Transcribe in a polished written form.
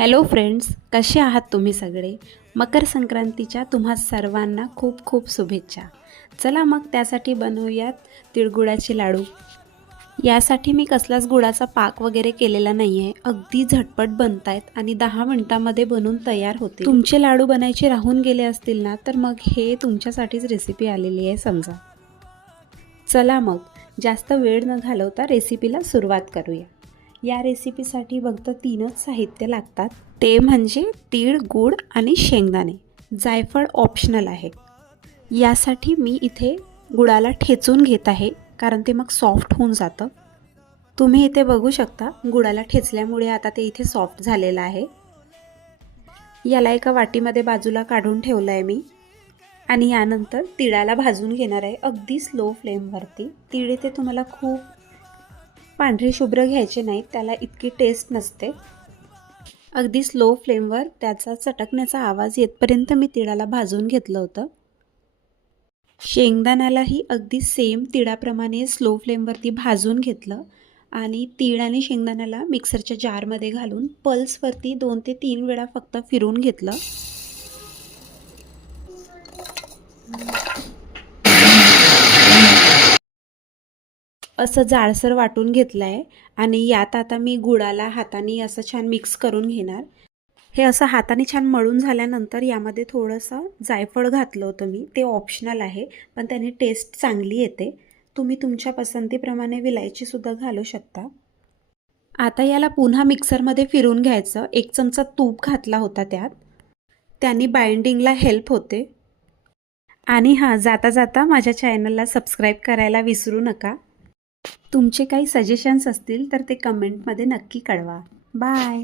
Hello friends, कसे आहात तुम्ही सगळे? मकर संक्रांतीच्या तुम्हा सर्वांना खूप खूप शुभेच्छा. चला मग त्यासाठी बनवूयात तिळगुळाचे लाडू. यासाठी मी कसलाच गुळाचा पाक वगैरे केलेला नाही आहे. अगदी झटपट बनत आहेत आणि 10 मिनिटांमध्ये बनून तयार होते. तुमचे लाडू बनायचे राहून गेले असतील ना, तर मग हे तुमच्यासाठीच रेसिपी आलेली आहे समजा. चला मग जास्त वेळ न घालवता रेसिपीला सुरुवात करूया. या रेसिपीसाठी फक्त 3च साहित्य लागतात, ते म्हणजे तीळ, गूळ आणि शेंगदाणे. जायफळ ऑप्शनल आहे. यासाठी मी इथे गुळाला ठेचून घेत आहे, कारण ते मग सॉफ्ट होऊन जातं. तुम्ही इथे बघू शकता, गुळाला ठेचल्यामुळे आता ते इथे सॉफ्ट झालेलं आहे. याला एका वाटीमध्ये बाजूला काढून ठेवलं आहे मी. आणि यानंतर तिळाला भाजून घेणार आहे अगदी स्लो फ्लेमवरती. तिळ ते तुम्हाला खूप पांढरे शुभ्र घ्यायचे नाहीत, त्याला इतकी टेस्ट नसते. अगदी स्लो फ्लेमवर त्याचा चटकण्याचा आवाज येतपर्यंत मी तिळाला भाजून घेतलं होतं. शेंगदाण्यालाही अगदी सेम तिळाप्रमाणे स्लो फ्लेमवरती भाजून घेतलं आणि तीळ आणि शेंगदाण्याला मिक्सरच्या जारमध्ये घालून पल्सवरती 2 ते 3 वेळा फक्त फिरवून घेतलं. असं जाडसर वाटून घेतलं आहे आणि यात आता मी गुळाला हाताने असं छान मिक्स करून घेणार. हे असं हाताने छान मळून झाल्यानंतर यामध्ये थोडंसं जायफळ घातलं होतं मी. ते ऑप्शनल आहे, पण त्याने टेस्ट चांगली येते. तुम्ही तुमच्या पसंतीप्रमाणे विलायचीसुद्धा घालू शकता. आता याला पुन्हा मिक्सरमध्ये फिरवून घ्यायचं. 1 चमचा तूप घातला होता त्यात, त्यांनी बाइंडिंगला हेल्प होते. आणि हां, जाता जाता माझ्या चॅनलला सबस्क्राईब करायला विसरू नका. तुमचे काही सजेशन्स असतील तर ते कमेंटमध्ये नक्की कळवा. बाय.